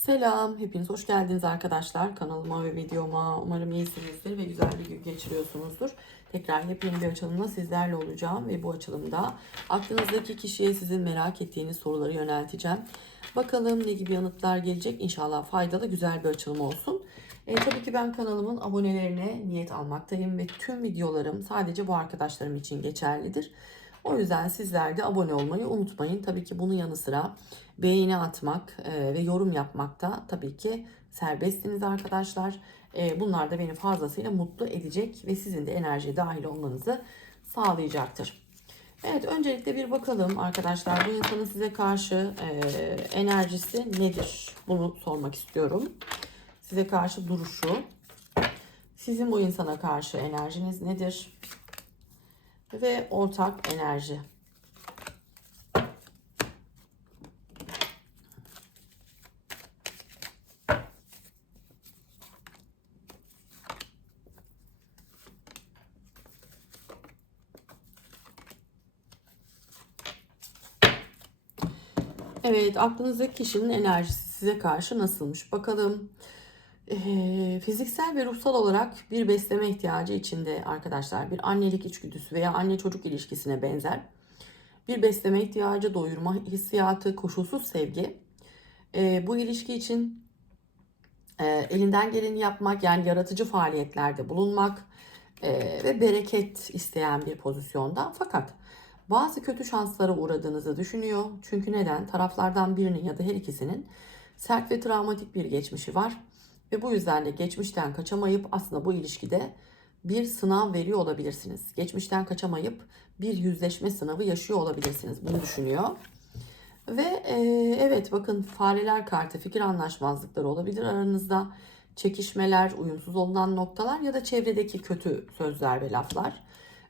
Selam, hepiniz hoş geldiniz arkadaşlar kanalıma ve videoma. Umarım iyisinizdir ve güzel bir gün geçiriyorsunuzdur. Tekrar yepyeni bir açılımla sizlerle olacağım ve bu açılımda aklınızdaki kişiye sizin merak ettiğiniz soruları yönelteceğim. Bakalım ne gibi yanıtlar gelecek. İnşallah faydalı, güzel bir açılım olsun. E, tabii ki ben kanalımın abonelerine niyet almaktayım ve tüm videolarım sadece bu arkadaşlarım için geçerlidir. O yüzden sizler de abone olmayı unutmayın. Tabii ki bunun yanı sıra beğeni atmak e, ve yorum yapmak da tabii ki serbestsiniz arkadaşlar. E, bunlar da beni fazlasıyla mutlu edecek ve sizin de enerjiye dahil olmanızı sağlayacaktır. Evet öncelikle bir bakalım arkadaşlar bu insanın size karşı e, enerjisi nedir? Bunu sormak istiyorum. Size karşı duruşu. Sizin bu insana karşı enerjiniz nedir? Ve ortak enerji. Evet, aklınızdaki kişinin enerjisi size karşı nasılmış? Bakalım. Fiziksel ve ruhsal olarak bir besleme ihtiyacı içinde arkadaşlar. Bir annelik içgüdüsü veya anne çocuk ilişkisine benzer. Bir besleme ihtiyacı, doyurma hissiyatı, koşulsuz sevgi. Bu ilişki için elinden geleni yapmak, yani yaratıcı faaliyetlerde bulunmak ve bereket isteyen bir pozisyonda. Fakat bazı kötü şanslara uğradığınızı düşünüyor. Çünkü neden? Taraflardan birinin ya da her ikisinin sert ve travmatik bir geçmişi var. Ve bu yüzden de geçmişten kaçamayıp aslında bu ilişkide bir sınav veriyor olabilirsiniz. Geçmişten kaçamayıp bir yüzleşme sınavı yaşıyor olabilirsiniz. Bunu düşünüyor. Ve e, evet bakın fareler kartı fikir anlaşmazlıkları olabilir aranızda. Çekişmeler, uyumsuz olunan noktalar ya da çevredeki kötü sözler ve laflar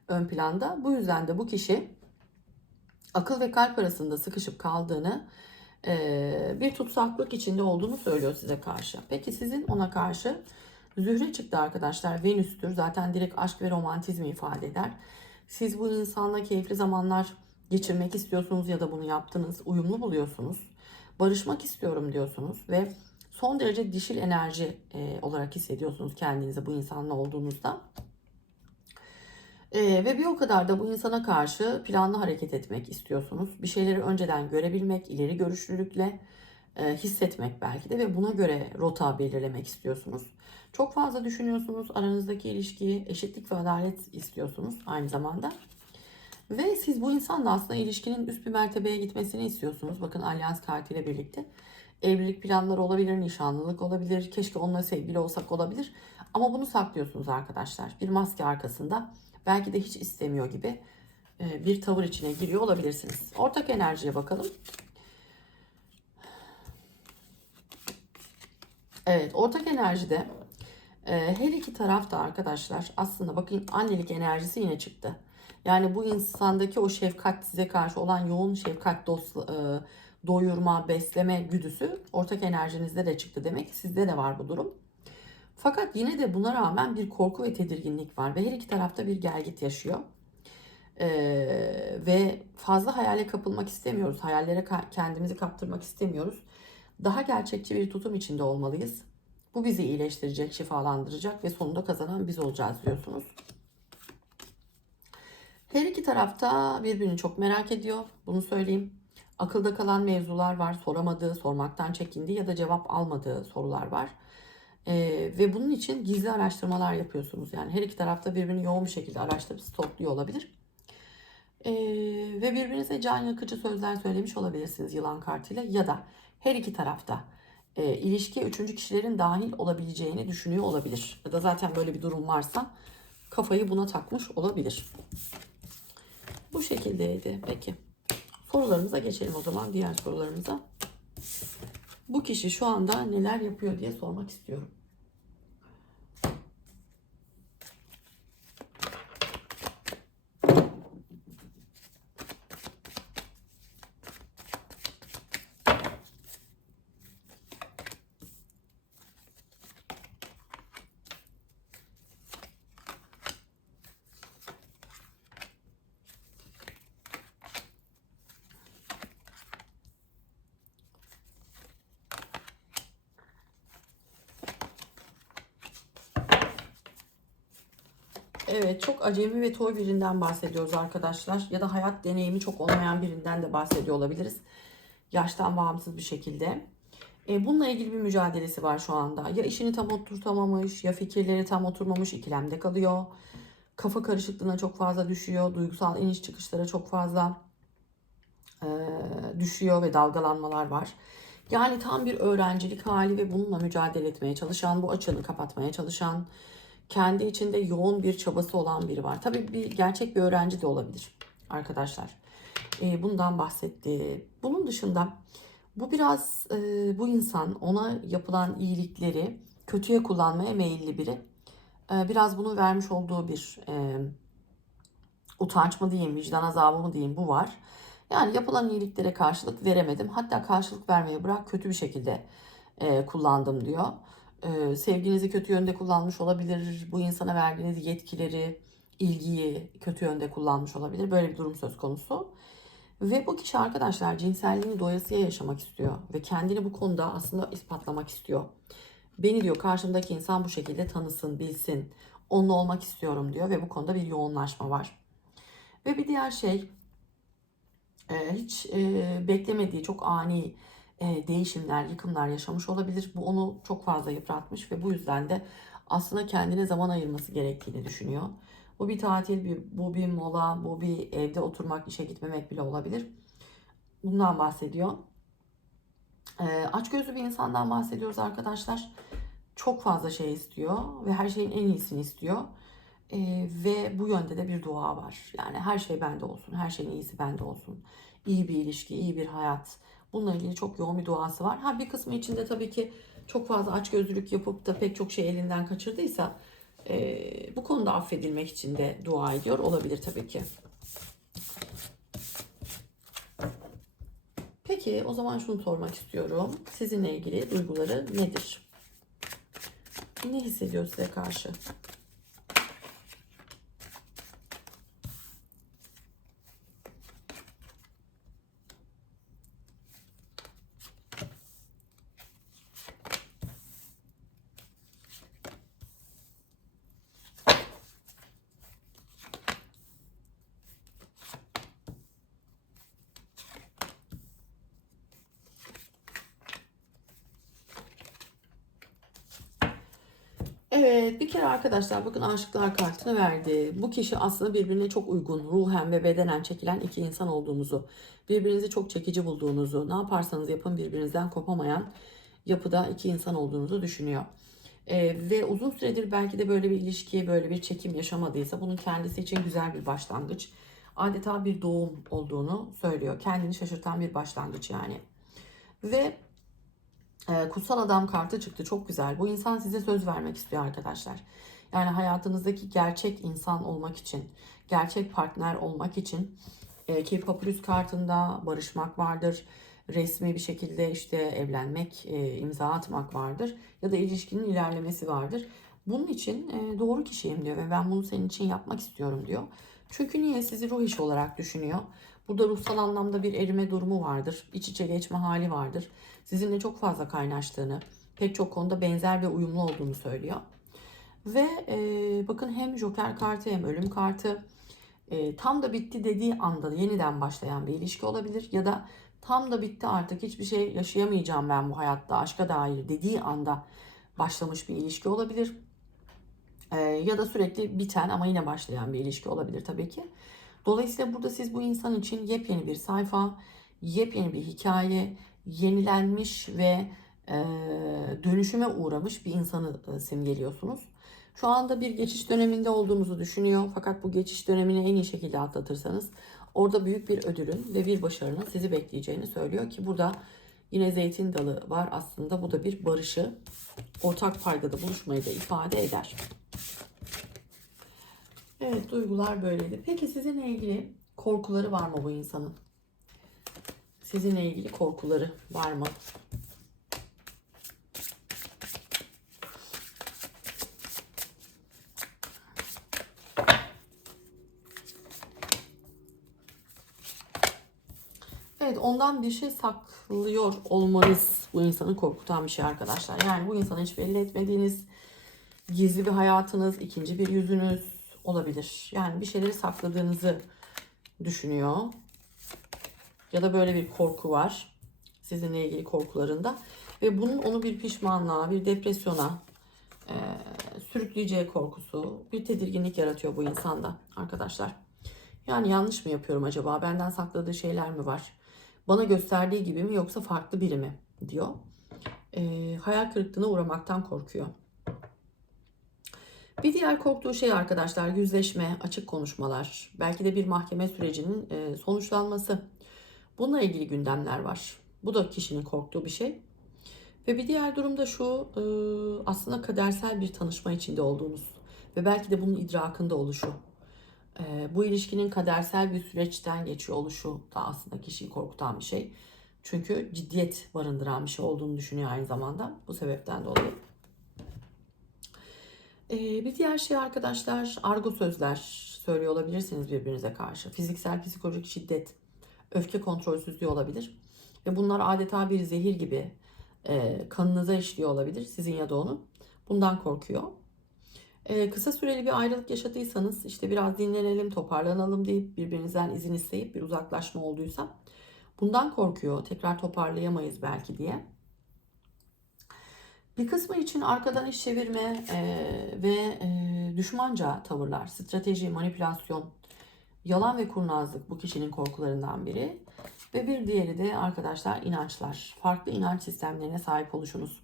ön planda. Bu yüzden de bu kişi akıl ve kalp arasında sıkışıp kaldığını, bir tutsaklık içinde olduğunu söylüyor size karşı. Peki sizin ona karşı Zühre çıktı arkadaşlar. Venüs'tür. Zaten direkt aşk ve romantizmi ifade eder. Siz bu insanla keyifli zamanlar geçirmek istiyorsunuz ya da bunu yaptınız. Uyumlu buluyorsunuz. Barışmak istiyorum diyorsunuz ve son derece dişil enerji olarak hissediyorsunuz kendinizi bu insanla olduğunuzda. Ee, ve bir o kadar da bu insana karşı planlı hareket etmek istiyorsunuz. Bir şeyleri önceden görebilmek, ileri görüşlülükle e, hissetmek belki de ve buna göre rota belirlemek istiyorsunuz. Çok fazla düşünüyorsunuz aranızdaki ilişkiyi, eşitlik ve adalet istiyorsunuz aynı zamanda. Ve siz bu insanla aslında ilişkinin üst bir mertebeye gitmesini istiyorsunuz. Bakın alyans kartıyla birlikte. Evlilik planları olabilir, nişanlılık olabilir, keşke onunla sevgili olsak olabilir. Ama bunu saklıyorsunuz arkadaşlar. Bir maske arkasında belki de hiç istemiyor gibi e, bir tavır içine giriyor olabilirsiniz. Ortak enerjiye bakalım. Evet, ortak enerjide e, her iki taraf da arkadaşlar aslında bakın annelik enerjisi yine çıktı. Yani bu insandaki o şefkat size karşı olan yoğun şefkat, dost, e, doyurma, besleme güdüsü ortak enerjinizde de çıktı demek. Sizde de var bu durum. Fakat yine de buna rağmen bir korku ve tedirginlik var ve her iki tarafta bir gelgit yaşıyor. Ee, ve fazla hayale kapılmak istemiyoruz. Hayallere kendimizi kaptırmak istemiyoruz. Daha gerçekçi bir tutum içinde olmalıyız. Bu bizi iyileştirecek, şifalandıracak ve sonunda kazanan biz olacağız diyorsunuz. Her iki tarafta birbirini çok merak ediyor. Bunu söyleyeyim. Akılda kalan mevzular var. Soramadığı, sormaktan çekindiği ya da cevap almadığı sorular var. Ee, ve bunun için gizli araştırmalar yapıyorsunuz. Yani her iki tarafta birbirini yoğun bir şekilde araştırıp stokluyor olabilir. Ee, ve birbirinize can yakıcı sözler söylemiş olabilirsiniz yılan kartıyla ya da her iki tarafta e, ilişkiye üçüncü kişilerin dahil olabileceğini düşünüyor olabilir. Ya da zaten böyle bir durum varsa kafayı buna takmış olabilir. Bu şekildeydi. Peki. Sorularımıza geçelim o zaman diğer sorularımıza. Bu kişi şu anda neler yapıyor diye sormak istiyorum. Evet çok acemi ve toy birinden bahsediyoruz arkadaşlar. Ya da hayat deneyimi çok olmayan birinden de bahsediyor olabiliriz. Yaştan bağımsız bir şekilde. E, bununla ilgili bir mücadelesi var şu anda. Ya işini tam oturtamamış ya fikirleri tam oturmamış ikilemde kalıyor. Kafa karışıklığına çok fazla düşüyor. Duygusal iniş çıkışlara çok fazla e, düşüyor ve dalgalanmalar var. Yani tam bir öğrencilik hali ve bununla mücadele etmeye çalışan, bu açığını kapatmaya çalışan, kendi içinde yoğun bir çabası olan biri var. Tabii bir gerçek bir öğrenci de olabilir arkadaşlar. E, bundan bahsetti. Bunun dışında bu biraz e, bu insan ona yapılan iyilikleri kötüye kullanmaya meyilli biri. E, biraz bunun vermiş olduğu bir e, utanç mı diyeyim, vicdan azabı mı diyeyim bu var. Yani yapılan iyiliklere karşılık veremedim. Hatta karşılık vermeyi bırak kötü bir şekilde e, kullandım diyor. E, sevginizi kötü yönde kullanmış olabilir. Bu insana verdiğiniz yetkileri, ilgiyi kötü yönde kullanmış olabilir. Böyle bir durum söz konusu. Ve bu kişi arkadaşlar cinselliğini doyasıya yaşamak istiyor. Ve kendini bu konuda aslında ispatlamak istiyor. Beni diyor karşımdaki insan bu şekilde tanısın, bilsin. Onunla olmak istiyorum diyor ve bu konuda bir yoğunlaşma var. Ve bir diğer şey e, hiç e, beklemediği çok ani e, değişimler, yıkımlar yaşamış olabilir. Bu onu çok fazla yıpratmış ve bu yüzden de aslında kendine zaman ayırması gerektiğini düşünüyor. Bu bir tatil, bu bir mola, bu bir evde oturmak, işe gitmemek bile olabilir. Bundan bahsediyor. E, açgözlü bir insandan bahsediyoruz arkadaşlar. Çok fazla şey istiyor ve her şeyin en iyisini istiyor. E, ve bu yönde de bir dua var. Yani her şey bende olsun, her şeyin iyisi bende olsun. İyi bir ilişki, iyi bir hayat. Bununla ilgili çok yoğun bir duası var. Ha bir kısmı içinde tabii ki çok fazla açgözlülük yapıp da pek çok şey elinden kaçırdıysa e, bu konuda affedilmek için de dua ediyor olabilir tabii ki. Peki o zaman şunu sormak istiyorum. Sizinle ilgili duyguları nedir? Ne hissediyor size karşı? Evet bir kere arkadaşlar bakın aşıklar kartını verdi. Bu kişi aslında birbirine çok uygun ruhen ve bedenen çekilen iki insan olduğunuzu, birbirinizi çok çekici bulduğunuzu, ne yaparsanız yapın birbirinizden kopamayan yapıda iki insan olduğunuzu düşünüyor. Ee, ve uzun süredir belki de böyle bir ilişkiye böyle bir çekim yaşamadıysa bunun kendisi için güzel bir başlangıç. Adeta bir doğum olduğunu söylüyor. Kendini şaşırtan bir başlangıç yani. Ve ee, kutsal adam kartı çıktı. Çok güzel. Bu insan size söz vermek istiyor arkadaşlar. Yani hayatınızdaki gerçek insan olmak için, gerçek partner olmak için e, ki papyrus kartında barışmak vardır. Resmi bir şekilde işte evlenmek, e, imza atmak vardır. Ya da ilişkinin ilerlemesi vardır. Bunun için e, doğru kişiyim diyor ve ben bunu senin için yapmak istiyorum diyor. Çünkü niye sizi ruh iş olarak düşünüyor. Burada ruhsal anlamda bir erime durumu vardır. İç içe geçme hali vardır. Sizinle çok fazla kaynaştığını, pek çok konuda benzer ve uyumlu olduğunu söylüyor. Ve e, bakın hem Joker kartı hem ölüm kartı e, tam da bitti dediği anda yeniden başlayan bir ilişki olabilir. Ya da tam da bitti artık hiçbir şey yaşayamayacağım ben bu hayatta aşka dair dediği anda başlamış bir ilişki olabilir. E, ya da sürekli biten ama yine başlayan bir ilişki olabilir tabii ki. Dolayısıyla burada siz bu insan için yepyeni bir sayfa, yepyeni bir hikaye, yenilenmiş ve e, dönüşüme uğramış bir insanı e, simgeliyorsunuz. Şu anda bir geçiş döneminde olduğunuzu düşünüyor. Fakat bu geçiş dönemini en iyi şekilde atlatırsanız orada büyük bir ödülün ve bir başarının sizi bekleyeceğini söylüyor ki burada yine zeytin dalı var aslında. Bu da bir barışı, ortak paydada buluşmayı da ifade eder. Evet duygular böyleydi. Peki sizinle ilgili korkuları var mı bu insanın? Sizinle ilgili korkuları var mı? Evet ondan bir şey saklıyor olmanız bu insanı korkutan bir şey arkadaşlar. Yani bu insanı hiç belli etmediğiniz gizli bir hayatınız, ikinci bir yüzünüz, olabilir. Yani bir şeyleri sakladığınızı düşünüyor. Ya da böyle bir korku var. Sizinle ilgili korkularında. Ve bunun onu bir pişmanlığa, bir depresyona e, sürükleyeceği korkusu, bir tedirginlik yaratıyor bu insanda arkadaşlar. Yani yanlış mı yapıyorum acaba? Benden sakladığı şeyler mi var? Bana gösterdiği gibi mi yoksa farklı biri mi? diyor. E, hayal kırıklığına uğramaktan korkuyor. Bir diğer korktuğu şey arkadaşlar yüzleşme, açık konuşmalar, belki de bir mahkeme sürecinin e, sonuçlanması. Bununla ilgili gündemler var. Bu da kişinin korktuğu bir şey. Ve bir diğer durum da şu e, aslında kadersel bir tanışma içinde olduğunuz ve belki de bunun idrakında oluşu. E, bu ilişkinin kadersel bir süreçten geçiyor oluşu da aslında kişiyi korkutan bir şey. Çünkü ciddiyet barındıran bir şey olduğunu düşünüyor aynı zamanda bu sebepten dolayı. Ee, bir diğer şey arkadaşlar argo sözler söylüyor olabilirsiniz birbirinize karşı. Fiziksel, psikolojik şiddet, öfke kontrolsüzlüğü olabilir. Ve bunlar adeta bir zehir gibi e, kanınıza işliyor olabilir sizin ya da onun. Bundan korkuyor. E, kısa süreli bir ayrılık yaşadıysanız işte biraz dinlenelim, toparlanalım deyip birbirinizden izin isteyip bir uzaklaşma olduysa bundan korkuyor. Tekrar toparlayamayız belki diye. Bir kısmı için arkadan iş çevirme e, ve e, düşmanca tavırlar, strateji, manipülasyon, yalan ve kurnazlık bu kişinin korkularından biri. Ve bir diğeri de arkadaşlar inançlar. Farklı inanç sistemlerine sahip oluşunuz.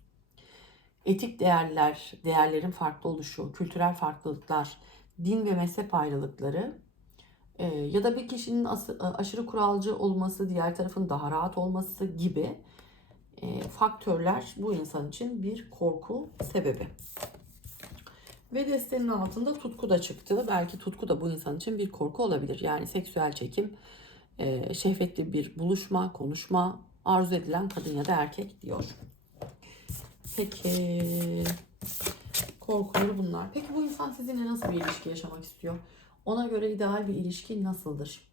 Etik değerler, değerlerin farklı oluşu, kültürel farklılıklar, din ve mezhep ayrılıkları e, ya da bir kişinin as- aşırı kuralcı olması, diğer tarafın daha rahat olması gibi e, faktörler bu insan için bir korku sebebi. Ve destenin altında tutku da çıktı. Belki tutku da bu insan için bir korku olabilir. Yani seksüel çekim, e, şehvetli bir buluşma, konuşma, arzu edilen kadın ya da erkek diyor. Peki korkuları bunlar. Peki bu insan sizinle nasıl bir ilişki yaşamak istiyor? Ona göre ideal bir ilişki nasıldır?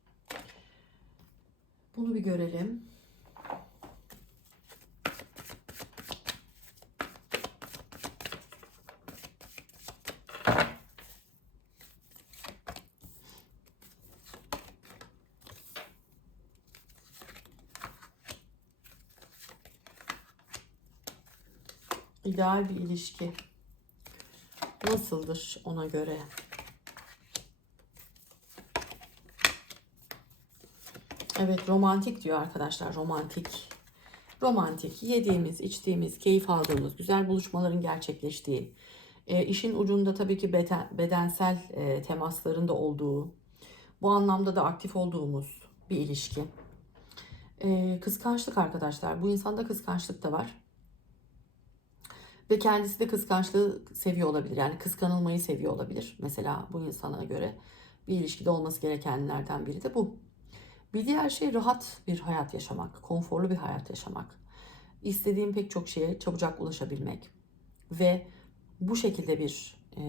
Bunu bir görelim. İdeal bir ilişki nasıldır ona göre? Evet romantik diyor arkadaşlar romantik. Romantik yediğimiz, içtiğimiz, keyif aldığımız, güzel buluşmaların gerçekleştiği, e, işin ucunda tabii ki beden, bedensel e, temasların da olduğu, bu anlamda da aktif olduğumuz bir ilişki. E, kıskançlık arkadaşlar. Bu insanda kıskançlık da var. Ve kendisi de kıskançlığı seviyor olabilir. Yani kıskanılmayı seviyor olabilir. Mesela bu insana göre bir ilişkide olması gerekenlerden biri de bu. Bir diğer şey rahat bir hayat yaşamak, konforlu bir hayat yaşamak. İstediğim pek çok şeye çabucak ulaşabilmek ve bu şekilde bir e,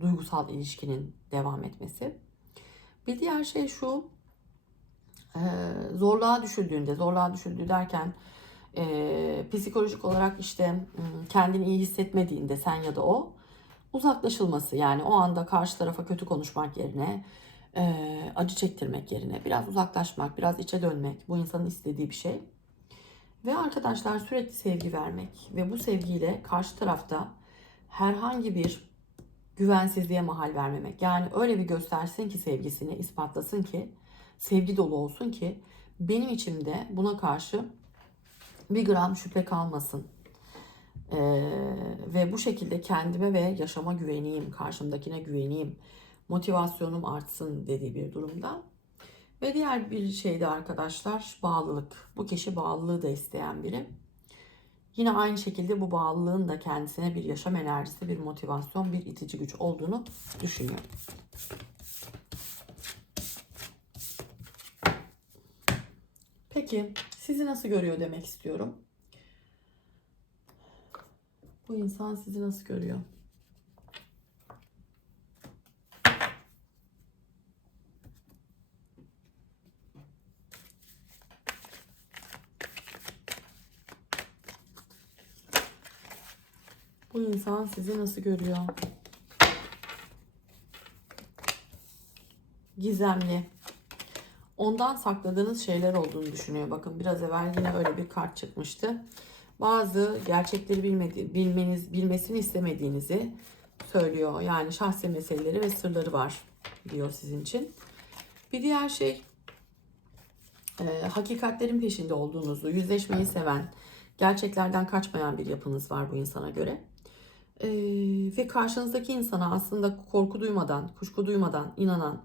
duygusal ilişkinin devam etmesi. Bir diğer şey şu, e, zorluğa düşüldüğünde, zorluğa düşüldüğü derken e, psikolojik olarak işte kendini iyi hissetmediğinde sen ya da o uzaklaşılması yani o anda karşı tarafa kötü konuşmak yerine e, acı çektirmek yerine biraz uzaklaşmak, biraz içe dönmek bu insanın istediği bir şey. Ve arkadaşlar sürekli sevgi vermek ve bu sevgiyle karşı tarafta herhangi bir güvensizliğe mahal vermemek. Yani öyle bir göstersin ki sevgisini, ispatlasın ki, sevgi dolu olsun ki benim içimde buna karşı bir gram şüphe kalmasın. Ee, ve bu şekilde kendime ve yaşama güveneyim, karşımdakine güveneyim, motivasyonum artsın dediği bir durumda. Ve diğer bir şey de arkadaşlar bağlılık. Bu kişi bağlılığı da isteyen biri. Yine aynı şekilde bu bağlılığın da kendisine bir yaşam enerjisi, bir motivasyon, bir itici güç olduğunu düşünüyor. Peki sizi nasıl görüyor demek istiyorum. Bu insan sizi nasıl görüyor? Bu insan sizi nasıl görüyor? gizemli. Ondan sakladığınız şeyler olduğunu düşünüyor. Bakın biraz evvel yine öyle bir kart çıkmıştı. Bazı gerçekleri bilmedi, bilmeniz, bilmesini istemediğinizi söylüyor. Yani şahsi meseleleri ve sırları var diyor sizin için. Bir diğer şey e, hakikatlerin peşinde olduğunuzu, yüzleşmeyi seven, gerçeklerden kaçmayan bir yapınız var bu insana göre. E, ve karşınızdaki insana aslında korku duymadan, kuşku duymadan inanan,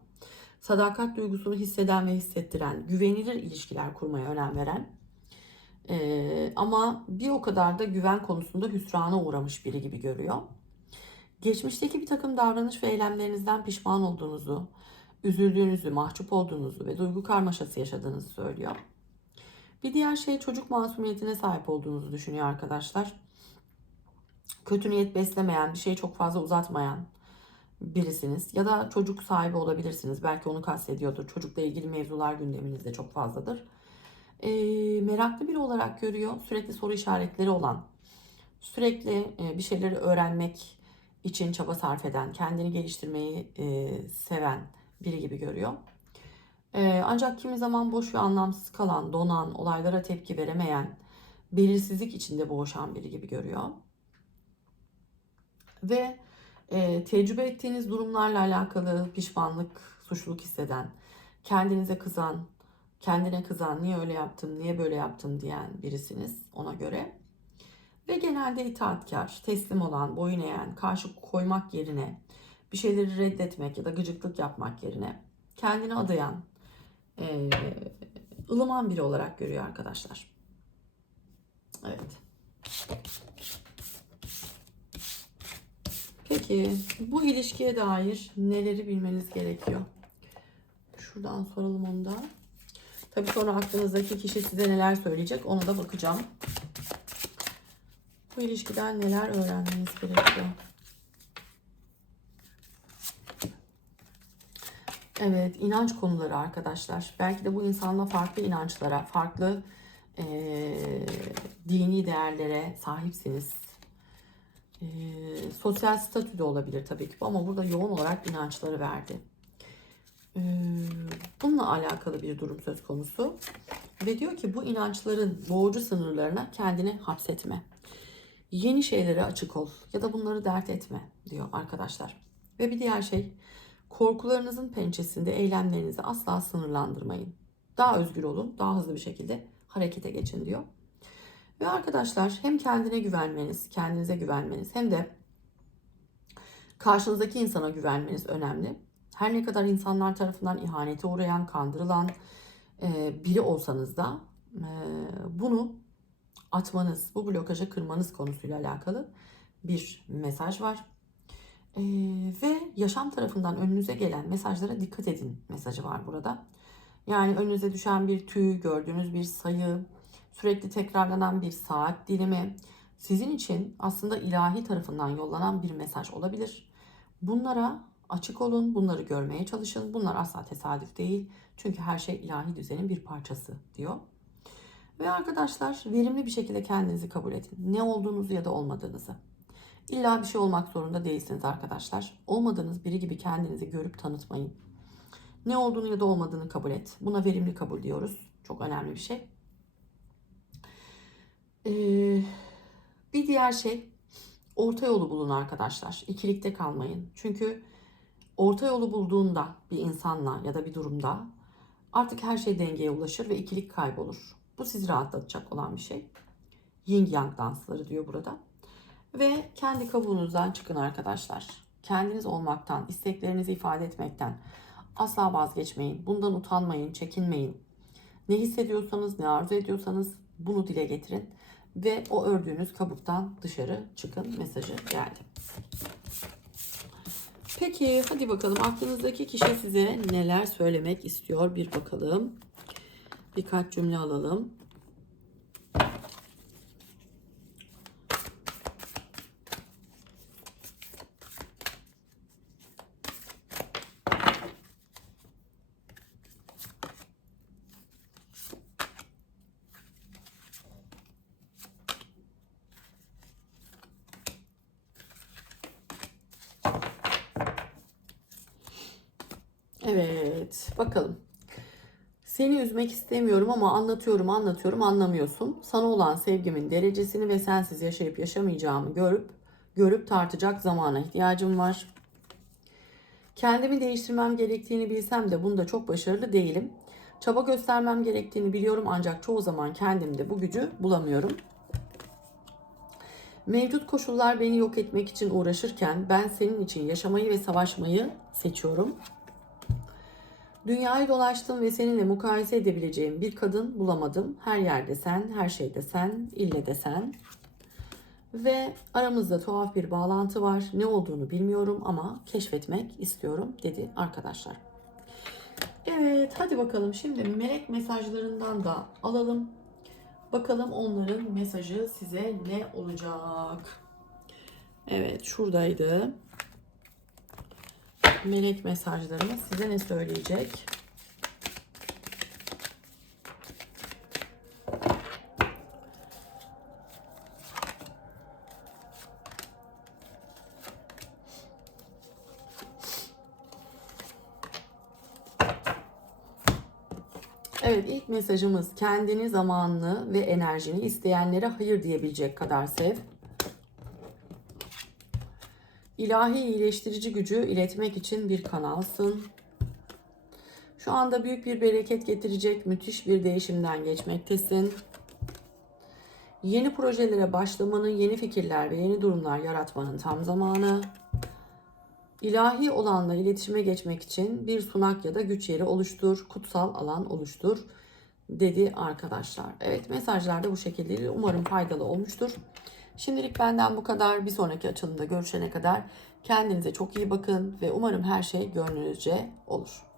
sadakat duygusunu hisseden ve hissettiren, güvenilir ilişkiler kurmaya önem veren e, ama bir o kadar da güven konusunda hüsrana uğramış biri gibi görüyor. Geçmişteki bir takım davranış ve eylemlerinizden pişman olduğunuzu, üzüldüğünüzü, mahcup olduğunuzu ve duygu karmaşası yaşadığınızı söylüyor. Bir diğer şey çocuk masumiyetine sahip olduğunuzu düşünüyor arkadaşlar. Kötü niyet beslemeyen, bir şeyi çok fazla uzatmayan birisiniz. Ya da çocuk sahibi olabilirsiniz. Belki onu kastediyordur. Çocukla ilgili mevzular gündeminizde çok fazladır. E, meraklı biri olarak görüyor. Sürekli soru işaretleri olan, sürekli e, bir şeyleri öğrenmek için çaba sarf eden, kendini geliştirmeyi e, seven biri gibi görüyor. E, ancak kimi zaman boş ve anlamsız kalan, donan, olaylara tepki veremeyen, belirsizlik içinde boğuşan biri gibi görüyor. Ve e, tecrübe ettiğiniz durumlarla alakalı pişmanlık, suçluluk hisseden, kendinize kızan, kendine kızan, niye öyle yaptım, niye böyle yaptım diyen birisiniz ona göre. Ve genelde itaatkar, teslim olan, boyun eğen, karşı koymak yerine bir şeyleri reddetmek ya da gıcıklık yapmak yerine kendini adayan, e, ılıman biri olarak görüyor arkadaşlar. Evet. Peki bu ilişkiye dair neleri bilmeniz gerekiyor? Şuradan soralım onu da. Tabii sonra aklınızdaki kişi size neler söyleyecek ona da bakacağım. Bu ilişkiden neler öğrenmeniz gerekiyor? Evet, inanç konuları arkadaşlar. Belki de bu insanla farklı inançlara, farklı e, dini değerlere sahipsiniz. E, sosyal statü de olabilir tabii ki ama burada yoğun olarak inançları verdi. E, bununla alakalı bir durum söz konusu. Ve diyor ki bu inançların boğucu sınırlarına kendini hapsetme. Yeni şeylere açık ol ya da bunları dert etme diyor arkadaşlar. Ve bir diğer şey korkularınızın pençesinde eylemlerinizi asla sınırlandırmayın. Daha özgür olun, daha hızlı bir şekilde harekete geçin diyor. Ve arkadaşlar hem kendine güvenmeniz, kendinize güvenmeniz hem de karşınızdaki insana güvenmeniz önemli. Her ne kadar insanlar tarafından ihanete uğrayan, kandırılan e, biri olsanız da e, bunu atmanız, bu blokajı kırmanız konusuyla alakalı bir mesaj var. Ee, ve yaşam tarafından önünüze gelen mesajlara dikkat edin mesajı var burada. Yani önünüze düşen bir tüy, gördüğünüz bir sayı, sürekli tekrarlanan bir saat dilimi sizin için aslında ilahi tarafından yollanan bir mesaj olabilir. Bunlara açık olun, bunları görmeye çalışın. Bunlar asla tesadüf değil. Çünkü her şey ilahi düzenin bir parçası diyor. Ve arkadaşlar verimli bir şekilde kendinizi kabul edin. Ne olduğunuzu ya da olmadığınızı. İlla bir şey olmak zorunda değilsiniz arkadaşlar. Olmadığınız biri gibi kendinizi görüp tanıtmayın. Ne olduğunu ya da olmadığını kabul et. Buna verimli kabul diyoruz. Çok önemli bir şey. Ee, bir diğer şey orta yolu bulun arkadaşlar. İkilikte kalmayın. Çünkü orta yolu bulduğunda bir insanla ya da bir durumda artık her şey dengeye ulaşır ve ikilik kaybolur. Bu sizi rahatlatacak olan bir şey. Yin yang dansları diyor burada. Ve kendi kabuğunuzdan çıkın arkadaşlar. Kendiniz olmaktan, isteklerinizi ifade etmekten asla vazgeçmeyin. Bundan utanmayın, çekinmeyin. Ne hissediyorsanız, ne arzu ediyorsanız bunu dile getirin. Ve o ördüğünüz kabuktan dışarı çıkın mesajı geldi. Peki hadi bakalım aklınızdaki kişi size neler söylemek istiyor bir bakalım. Birkaç cümle alalım. Evet, bakalım. Seni üzmek istemiyorum ama anlatıyorum, anlatıyorum, anlamıyorsun. Sana olan sevgimin derecesini ve sensiz yaşayıp yaşamayacağımı görüp görüp tartacak zamana ihtiyacım var. Kendimi değiştirmem gerektiğini bilsem de bunda çok başarılı değilim. Çaba göstermem gerektiğini biliyorum ancak çoğu zaman kendimde bu gücü bulamıyorum. Mevcut koşullar beni yok etmek için uğraşırken ben senin için yaşamayı ve savaşmayı seçiyorum. Dünyayı dolaştım ve seninle mukayese edebileceğim bir kadın bulamadım. Her yerde sen, her şeyde sen, ille de sen. Ve aramızda tuhaf bir bağlantı var. Ne olduğunu bilmiyorum ama keşfetmek istiyorum dedi arkadaşlar. Evet hadi bakalım şimdi melek mesajlarından da alalım. Bakalım onların mesajı size ne olacak? Evet şuradaydı. Melek mesajlarımız size ne söyleyecek? Evet ilk mesajımız kendini zamanını ve enerjini isteyenlere hayır diyebilecek kadar sev. İlahi iyileştirici gücü iletmek için bir kanalsın. Şu anda büyük bir bereket getirecek müthiş bir değişimden geçmektesin. Yeni projelere başlamanın, yeni fikirler ve yeni durumlar yaratmanın tam zamanı. İlahi olanla iletişime geçmek için bir sunak ya da güç yeri oluştur, kutsal alan oluştur dedi arkadaşlar. Evet mesajlar da bu şekilde. Umarım faydalı olmuştur. Şimdilik benden bu kadar. Bir sonraki açılımda görüşene kadar kendinize çok iyi bakın ve umarım her şey gönlünüzce olur.